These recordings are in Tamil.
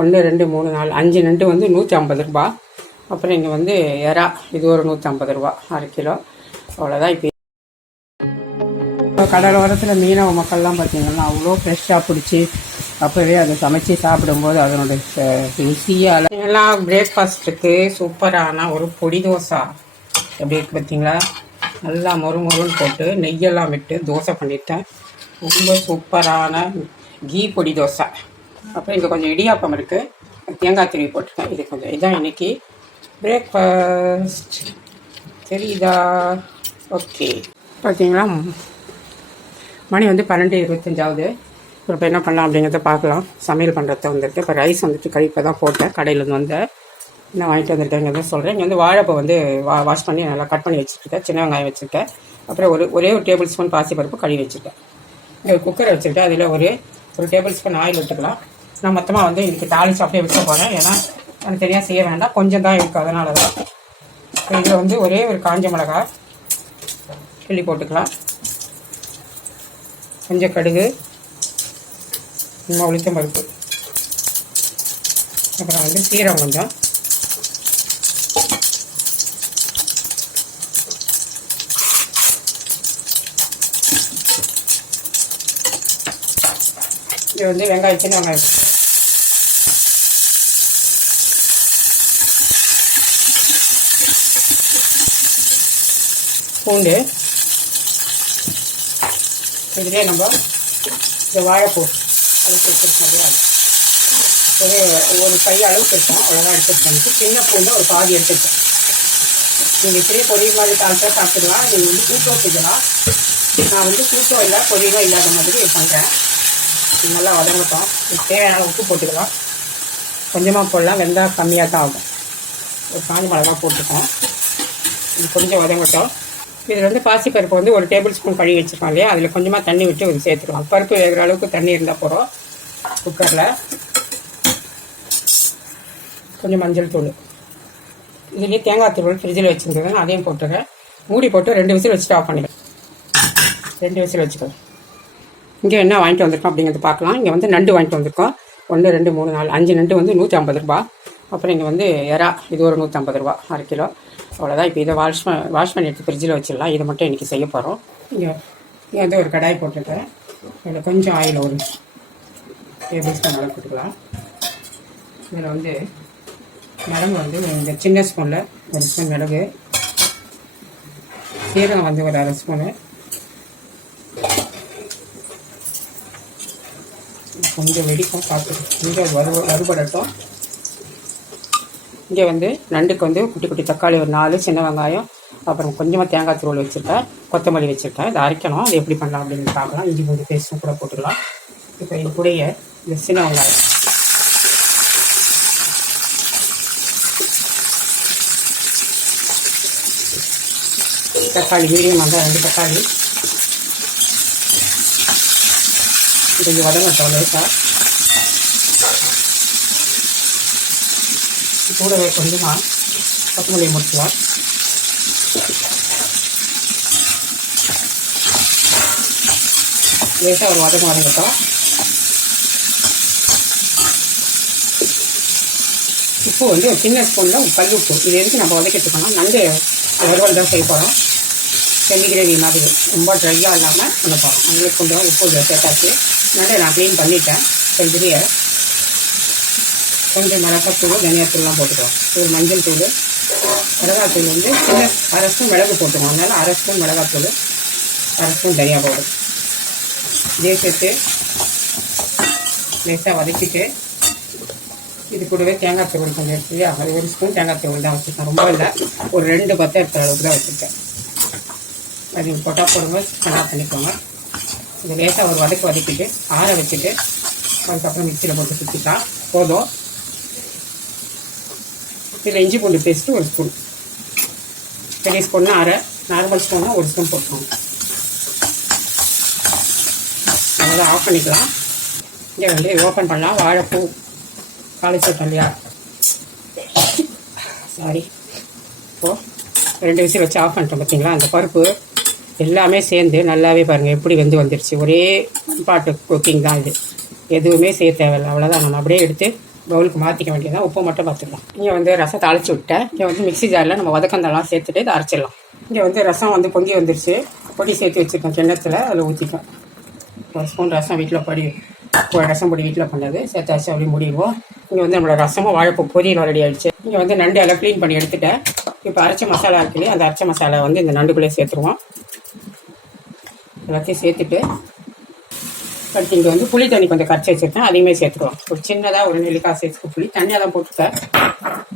ஒன்று ரெண்டு மூணு நாலு அஞ்சு நண்டு வந்து நூற்றி ஐம்பது ரூபா. அப்புறம் இங்கே வந்து எறா இது ஒரு நூற்றி ஐம்பது ரூபா அரை கிலோ. அவ்வளோதான் இப்போ கடலோரத்தில் மீனவ மக்கள்லாம் பார்த்தீங்கன்னா அவ்வளோ ஃப்ரெஷ்ஷாக பிடிச்சி அப்போவே அதை சமைச்சு சாப்பிடும்போது அதனுடைய ருசியால் எல்லாம் பிரேக்ஃபாஸ்ட்டுக்கு சூப்பரான ஒரு பொடி தோசை. எப்படி இருக்குது பார்த்தீங்களா நல்லா மொறு மொறுன்னு போட்டு நெய்யெல்லாம் விட்டு தோசை பண்ணிட்டேன். ரொம்ப சூப்பரான கீ பொடி தோசை. அப்புறம் இங்கே கொஞ்சம் இடியாப்பம் இருக்குது தேங்காய் திருவி போட்டிருக்கேன். இது கொஞ்சம் இதான் இன்னைக்கு பிரேக்ஃபாஸ்ட் தெரியுதா? ஓகே பார்த்தீங்களா? மணி வந்து பன்னெண்டு இருபத்தஞ்சாவது. இப்போ என்ன பண்ணலாம் அப்படிங்கிறத பார்க்கலாம். சமையல் பண்ணுறத வந்துட்டு இப்போ ரைஸ் வந்துட்டு கழிப்பை தான் போட்டேன். கடையிலேருந்து வந்தேன் என்ன வாங்கிட்டு வந்திருக்கேங்கிறத சொல்கிறேன் இங்கே வந்து வாழைப்பை வந்து வா வாஷ் பண்ணி நல்லா கட் பண்ணி வச்சுருக்கேன். சின்ன வெங்காயம் வச்சுருக்கேன். அப்புறம் ஒரு ஒரே ஒரு டேபிள் ஸ்பூன் பாசிப்பருப்பு கழுவி வச்சுருக்கேன். இங்கே குக்கரை வச்சுருக்கேன். அதில் ஒரு ஒரு டேபிள் ஸ்பூன் ஆயில் விட்டுக்கலாம் நான் மொத்தமாக வந்து இதுக்கு தாளிச்சு அப்படியே விற்க போகிறேன் ஏன்னா எனக்கு தனியாக செய்ய வேண்டாம். கொஞ்சம் தான் இருக்குது அதனால தான். இப்போ இதில் வந்து ஒரே ஒரு காஞ்ச மிளகா கிள்ளி போட்டுக்கலாம். கொஞ்சம் கடுகு இன்னும் உளுத்தம் பருப்பு. அப்புறம் வந்து சீரகம் கொஞ்சம் இது வந்து வெங்காயம் சின்ன வெங்காயம். பூண்டு. இதுலேயே நம்ம இந்த வாழைப்பூ அதுக்கு வச்சுருக்கோம் ஒரு ஒரு கை அளவுக்கு இருக்கும். அவ்வளோதான் எடுத்துருக்கோம் வந்து சின்ன பூண்டு ஒரு பாதி எடுத்துருக்கோம் நீங்கள் இப்படியே பொரியல் மாதிரி தாழ்த்தா சாப்பிடலாம். நீங்கள் வந்து கூட்டம் செய்யலாம். நான் வந்து கூட்டம் இல்லை பொரியலும் இல்லாத மாதிரி பண்ணுறேன் இது நல்லா வதங்கட்டும். தேவையான உப்பு போட்டுக்கலாம். கொஞ்சமாக போடலாம். வெந்தால் கம்மியாக தான் ஆகும். ஒரு காஞ்சி மிளகா போட்டுக்கோம். இது கொஞ்சம் வதங்கட்டும். இதில் வந்து பாசிப்பருப்பு வந்து ஒரு டேபிள் ஸ்பூன் கழுவி வச்சுருக்கோம் இல்லையா? அதில் கொஞ்சமாக தண்ணி விட்டு இது சேர்த்துக்கலாம் பருப்பு வேகிற அளவுக்கு தண்ணி இருந்தால் போகிறோம் குக்கரில் கொஞ்சம் மஞ்சள் தூள். இதுலேயே தேங்காய் தூள் ஃப்ரிட்ஜில் வச்சுருந்தேன் அதையும் போட்டுறேன். மூடி போட்டு ரெண்டு விசில் வச்சுட்டு ஆஃப் பண்ணிடுறேன் ரெண்டு விசில் வச்சுக்கலாம் இங்கே என்ன வாங்கிட்டு வந்திருக்கோம் அப்படிங்கிறது பார்க்கலாம். இங்கே வந்து நண்டு வாங்கிட்டு வந்திருக்கோம். ஒன்று ரெண்டு மூணு நாலு அஞ்சு நண்டு வந்து நூற்றி ஐம்பது ரூபா அப்புறம் இங்கே வந்து எறா. இது ஒரு நூற்றம்பது ரூபா அரை கிலோ. அவ்வளோதான் இப்போ இதை வாஷ் வாஷ் பண்ணி எடுத்து ஃப்ரிட்ஜில் வச்சிடலாம். இதை மட்டும் இன்றைக்கி செய்ய போகிறோம் இங்கே வந்து ஒரு கடாய் போட்டுருக்கேன். இதில் கொஞ்சம் ஆயில் ஒரு டேபிள் ஸ்பூன் அளவு போட்டுக்கலாம் இதில் வந்து மிளகு வந்து இந்த சின்ன ஸ்பூனில் ஒரு ஸ்பூன் மிளகு. சீரகம் வந்து ஒரு அரை ஸ்பூனு கொஞ்சம் வெடிக்கும் பார்த்து கொஞ்சம் வறு வறுபடட்டும். இங்கே வந்து நண்டுக்கு வந்து குட்டி குட்டி தக்காளி ஒரு நாலு சின்ன வெங்காயம் அப்புறம் கொஞ்சமாக தேங்காய் தூள் வச்சுருக்கேன். கொத்தமல்லி வச்சுருக்கேன். இதை அரைக்கணும். அது எப்படி பண்ணலாம் அப்படின்னு பார்க்கலாம். இஞ்சி கொஞ்சம் பேஸ்ட்டும் கூட போட்டுக்கலாம். இப்போ இது கூடைய இந்த சின்ன வெங்காயம். தக்காளி மீடியம் வந்தால் ரெண்டு தக்காளி. கொஞ்சம் வதங்க லேசாக கூடவே கொஞ்சமாக கொத்தமல்லி முடிச்சுலாம் லேசாக ஒரு வதங்க வதங்கட்டும். உப்பு வந்து ஒரு சின்ன ஸ்பூனில் கல் உப்பு. இது எதுக்கு நம்ம வதக்கிட்டுருக்கோம் நண்டு வறுவல் தான் செய்ய போகிறோம் செமி கிரேவி மாதிரி. ரொம்ப ட்ரையாக இல்லாமல் பண்ண போகிறோம் அதனால கொஞ்சம் உப்பு சேர்த்தாச்சு. நண்டை நான் க்ளீன் பண்ணிட்டேன். செஞ்சுரியை கொஞ்சம் மிளகாத்தூள் தனியாத்தூள்லாம் போட்டுக்கலாம். ஒரு மஞ்சள் தூள். மிளகாத்தூள் வந்து சின்ன அரை ஸ்பூன் மிளகு போட்டுக்கோம் அதனால் அரை ஸ்பூன் மிளகாத்தூள் அரை ஸ்பூன் தனியாக பவுடர் இதே சேர்த்து லேசாக வதக்கிட்டு இது கூடவே தேங்காய் தூள் கொஞ்சம் எடுத்து அது ஒரு ஸ்பூன் தேங்காய் தூள் தான் வச்சுருக்கேன். ரொம்ப இல்லை. ஒரு ரெண்டு பத்தை எடுத்த அளவுக்கு தான் வச்சுருக்கேன். அது போட்டால் போடுங்க. நல்லா பண்ணிக்கோங்க. இது லேசாக ஒரு வதக்கி வதக்கிட்டு ஆற வச்சுட்டு அதுக்கப்புறம் மிக்சியில் போட்டு சுற்றிக்கலாம் போதும். இதில் இஞ்சி பூண்டு பேஸ்ட்டு ஒரு ஸ்பூன் பெரிய ஸ்பூன்னா அரை. நார்மல் ஸ்பூன்னா ஒரு ஸ்பூன் போட்டுக்கோங்க. அவ்வளோதான் ஆஃப் பண்ணிக்கலாம். இங்கே வந்து ஓப்பன் பண்ணலாம். வாழைப்பூ காலிச்சட்டம் இல்லையா சாரி இப்போது ரெண்டு விசில் வச்சு ஆஃப் பண்ணிட்டோம் பார்த்தீங்களா? அந்த பருப்பு எல்லாமே சேர்ந்து நல்லாவே பாருங்கள் எப்படி வந்து வந்துடுச்சு ஒரே பாட்டு குக்கிங் தான் இது. எதுவுமே செய்ய தேவையில்லை. அவ்வளோதான் நம்ம அப்படியே எடுத்து பவுலுக்கு மாற்றிக்க வேண்டியதான் உப்பு மட்டும் பார்த்துக்கலாம். இங்கே வந்து ரசம் தாளிச்சு விட்டேன். இங்கே வந்து மிக்ஸி ஜாரில் நம்ம வதக்கந்தெல்லாம் சேர்த்துட்டு இதை அரைச்சிடலாம். இங்கே வந்து ரசம் வந்து பொங்கி வந்துருச்சு. பொடி சேர்த்து வச்சுருக்கேன். கிண்ணத்தில் அதில் ஊற்றிப்பேன் ஒரு ஸ்பூன் ரசம் வீட்டில் பொடி ரசம் பொடி வீட்டில் பண்ணது. சேர்த்தாச்சு அப்படி முடிவோம் இங்கே வந்து நம்மளோட ரசமும் வாழைப்பூ பொரியல் ரெடி ஆயிடுச்சு. இங்கே வந்து நண்டு எல்லாம் க்ளீன் பண்ணி எடுத்துட்டேன். இப்போ அரைச்ச மசாலா இருக்குல்லையே அந்த அரைச்ச மசாலா வந்து இந்த நண்டுக்குள்ளே சேர்த்துருவோம். எல்லாத்தையும் சேர்த்துட்டு அடுத்து இங்கே வந்து புளி தண்ணி கொஞ்சம் கரைச்சி வச்சுருக்கேன். அதையுமே சேர்த்துக்கலாம். ஒரு சின்னதாக ஒரு நெல்லிக்காய் சைஸ்க்கு புளி. தண்ணியாக தான் போட்டுருக்கேன்.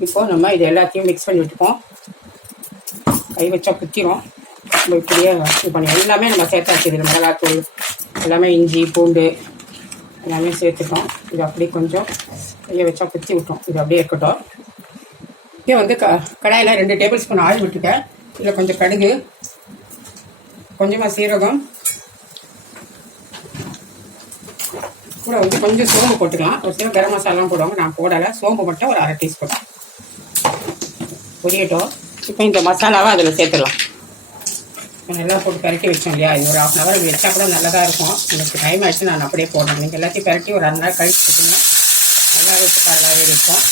இப்போ நம்ம இது எல்லாத்தையும் மிக்ஸ் பண்ணி விட்டுப்போம். கை வச்சா குத்திரும். நம்ம இப்படியே இது பண்ணி எல்லாமே நம்ம சேர்த்தாச்சு இதில் மிளகாத்தூள் எல்லாமே இஞ்சி பூண்டு எல்லாமே சேர்த்துட்டோம். இது அப்படியே கொஞ்சம் கையை வச்சா குத்தி விட்டோம். இது அப்படியே இருக்கட்டும். இங்கே வந்து க கடாயில் ரெண்டு டேபிள் ஸ்பூன் ஆயில் விட்டுட்டேன். இதில் கொஞ்சம் கடுகு கொஞ்சமாக சீரகம் கூட வந்து கொஞ்சம் சோம்பு போட்டுக்கலாம். ஒரு சில கரம் மசாலாம் போடுவாங்க. நான் போடலை. சோம்பு மட்டும் ஒரு அரை டீஸ்பூன் பொரியட்டும். இப்போ இந்த மசாலாவை அதில் சேர்த்துடலாம். நல்லா போட்டு பரட்டி வச்சோம் இல்லையா? இது ஒரு ஹாஃப் அன் ஹவர் வச்சா கூட நல்லதாக இருக்கும். எனக்கு டைம் ஆகிடுச்சு நான் அப்படியே போடுறேன். நீங்கள் எல்லாத்தையும் பரட்டி ஒரு அரை நாள் கழிச்சு போட்டிங்கன்னா நல்லா வச்சு பாருங்க இருக்கும்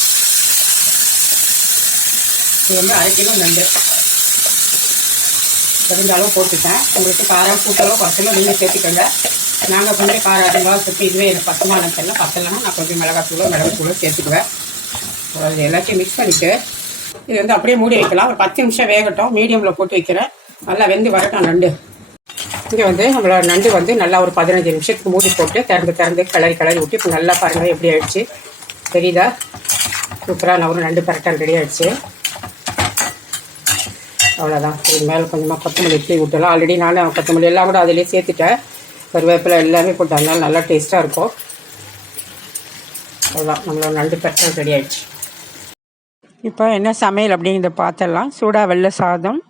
இது வந்து அரை கிலோ நண்டு. தெரிஞ்சாலும் போட்டுட்டேன். உங்களுக்கு காரம் கூட்டளவு பசங்களும் நீங்கள் சேர்த்துக்கங்க. நாங்கள் கொஞ்சம் காரம் அதிகமாக சுற்றி இதுவே எனக்கு பத்தமான தெரியல பத்தலைன்னா நான் கொஞ்சம் மிளகாத்தூளோ மிளகுத்தூளோ சேர்த்துக்குவேன். அது எல்லாத்தையும் மிக்ஸ் பண்ணிவிட்டு இது வந்து அப்படியே மூடி வைக்கலாம். ஒரு பத்து நிமிஷம் வேகட்டும். மீடியமில் போட்டு வைக்கிறேன். நல்லா வெந்து வரட்டும் நண்டு. இங்கே வந்து நம்மளோட நண்டு வந்து நல்லா ஒரு பதினஞ்சு நிமிஷத்துக்கு மூடி போட்டு திறந்து திறந்து கிளறி கிளறி விட்டு இப்போ நல்லா பாருங்கள் எப்படி ஆயிடுச்சு. தெரியுதா? சூப்பராக நான் ஒரு நண்டு பரட்டல் ரெடி ஆயிடுச்சு. அவ்வளோதான் இது மேலே கொஞ்சமாக கொத்தமல்லி இட்லி விட்டலாம் ஆல்ரெடி நான் கொத்தமல்லி எல்லாம் கூட அதிலே சேர்த்துட்டேன். கருவேப்பிலை எல்லாமே போட்டு அதனால நல்லா டேஸ்ட்டாக இருக்கும். அவ்வளோதான் நம்மளோட நண்டு பரட்டல் ரெடி ஆயிடுச்சு. இப்போ என்ன சமையல் அப்படிங்கிறத பார்த்தலாம் சூடாக வெள்ளை சாதம்.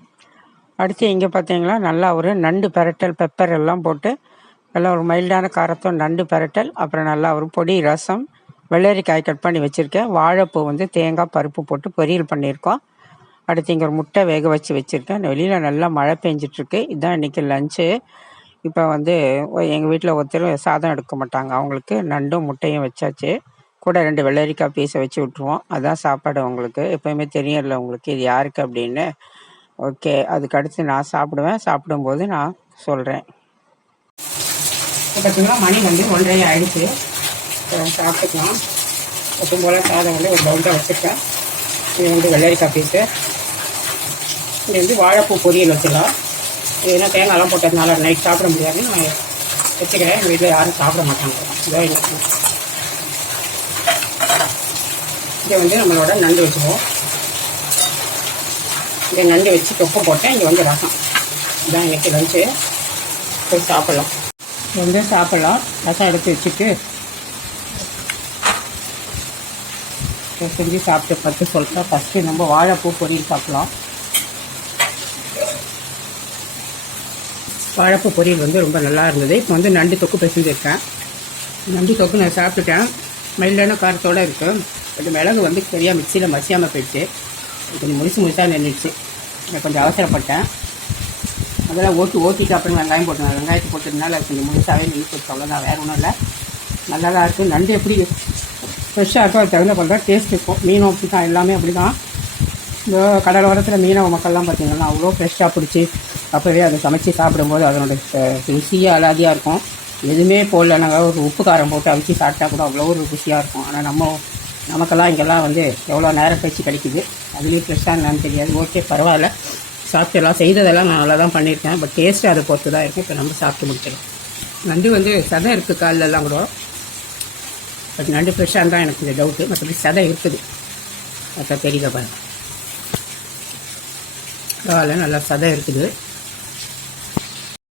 அடுத்து இங்கே பார்த்தீங்களா நல்லா ஒரு நண்டு பெரட்டல் பெப்பர் எல்லாம் போட்டு நல்லா ஒரு மைல்டான காரத்தும் நண்டு பெரட்டல் அப்புறம் நல்லா ஒரு பொடி ரசம் வெள்ளரிக்காய் கட் பண்ணி வச்சுருக்கேன். வாழைப்பூ வந்து தேங்காய் பருப்பு போட்டு பொரியல் பண்ணியிருக்கோம். அடுத்து இங்கே ஒரு முட்டை வேக வச்சு வச்சுருக்கேன். வெளியில் நல்லா மழை பெஞ்சிட்ருக்கு இதுதான் இன்றைக்கி லஞ்சு இப்போ வந்து எங்கள் வீட்டில் ஒருத்தர் சாதம் எடுக்க மாட்டாங்க. அவங்களுக்கு நண்டும் முட்டையும் வச்சாச்சு. கூட ரெண்டு வெள்ளரிக்காய் பீஸை வச்சு விட்ருவோம் அதான் சாப்பாடு உங்களுக்கு எப்போயுமே தெரியல உங்களுக்கு இது யாருக்கு அப்படின்னு. ஓகே அதுக்கு அடுத்து நான் சாப்பிடுவேன். சாப்பிடும்போது நான் சொல்கிறேன் பார்த்தீங்கன்னா மணி வந்து ஒன்றரை ஆயிடுச்சு. சாப்பிட்டுக்கலாம். எப்பவும் போல் சாதம் வந்து ஒரு பவுண்டாக வச்சுருக்கேன். இது வந்து வெள்ளரிக்காய் பீஸு. இது வந்து வாழைப்பூ பொரியல் வச்சுக்கலாம். ஏன்னா தேங்காயெல்லாம் தேங்காய்லாம் போட்டதுனால நைட் சாப்பிட முடியாதுன்னு நான் வச்சுக்கிறேன். எங்கள் வீட்டில் யாரும் சாப்பிட மாட்டாங்க. இதோ இன்னைக்கு இங்கே வந்து நம்மளோட நண்டு வச்சுக்குவோம். இங்கே நண்டு வச்சு தொப்பு போட்டேன். இங்கே வந்து ரசம். இதான் எனக்கு லஞ்சு போய் சாப்பிட்லாம். இது வந்து சாப்பிட்லாம். ரசம் எடுத்து வச்சுட்டு செஞ்சு சாப்பிட்டு பார்த்து சொல்கிறேன் ஃபஸ்ட்டு நம்ம வாழைப்பூ பொரியல் சாப்பிட்லாம். வாழைப்பூ பொரியல் வந்து ரொம்ப நல்லா இருந்தது. இப்போ வந்து நண்டு தொக்கு பிசைஞ்சிருக்கேன். நண்டு தொக்கு நான் சாப்பிட்டுட்டேன். மைல்டான காரத்தோடு இருக்குது கொஞ்சம் மிளகு வந்து சரியாக மிக்சியில் மசியாமல் போயிடுச்சு. கொஞ்சம் முழுசு முழுசாக நின்றுச்சு நான் கொஞ்சம் அவசரப்பட்டேன். அதெல்லாம் ஓட்டி ஓட்டிட்டு அப்புறம் வெங்காயம் போட்டேன். வெங்காயத்தை போட்டதுனால அது கொஞ்சம் முழுசாகவே நின்று போச்சு. அவ்வளோதான் வேறு ஒன்றும் இல்லை. நல்லா தான் இருக்குது நண்டு எப்படி ஃப்ரெஷ்ஷாக இருக்கோ அது தகுந்த போல் தான் டேஸ்ட் இருக்கும். மீனும் அப்படி தான் எல்லாமே அப்படி தான் இந்த கடலோரத்தில் மீனவ மக்கள்லாம் பார்த்தீங்கன்னா அவ்வளோ ஃப்ரெஷ்ஷாக பிடிச்சி அப்போவே அதை சமைச்சு சாப்பிடும்போது அதனோட ருசியாக அலாதியாக இருக்கும். எதுவுமே போடலனாக்கா ஒரு உப்பு காரம் போட்டு அவிச்சு சாப்பிட்டா கூட அவ்வளோ ஒரு ருசியாக இருக்கும். ஆனால் நம்ம நமக்கெல்லாம் இங்கெல்லாம் வந்து எவ்வளோ நேரம் கழிச்சு கிடைக்குது? அதுலேயும் ஃப்ரெஷ்ஷாக என்னன்னு தெரியாது. ஓகே பரவாயில்ல. சாப்பிட்டுலாம் செய்ததெல்லாம் நான் நல்லா தான் பண்ணியிருக்கேன். பட் டேஸ்ட்டு அதை பொறுத்து தான் இருக்கும் இப்போ நம்ம சாப்பிட்டு முடிச்சிடும் நண்டு வந்து சதை இருக்குது காலிலெல்லாம் கூட. பட் நண்டு ஃப்ரெஷ்ஷாக இருந்தால் எனக்கு இந்த டவுட்டு மற்றபடி சதை இருக்குது. அதான் தெரியல பாருங்கள் பரவாயில்ல நல்லா சதை இருக்குது.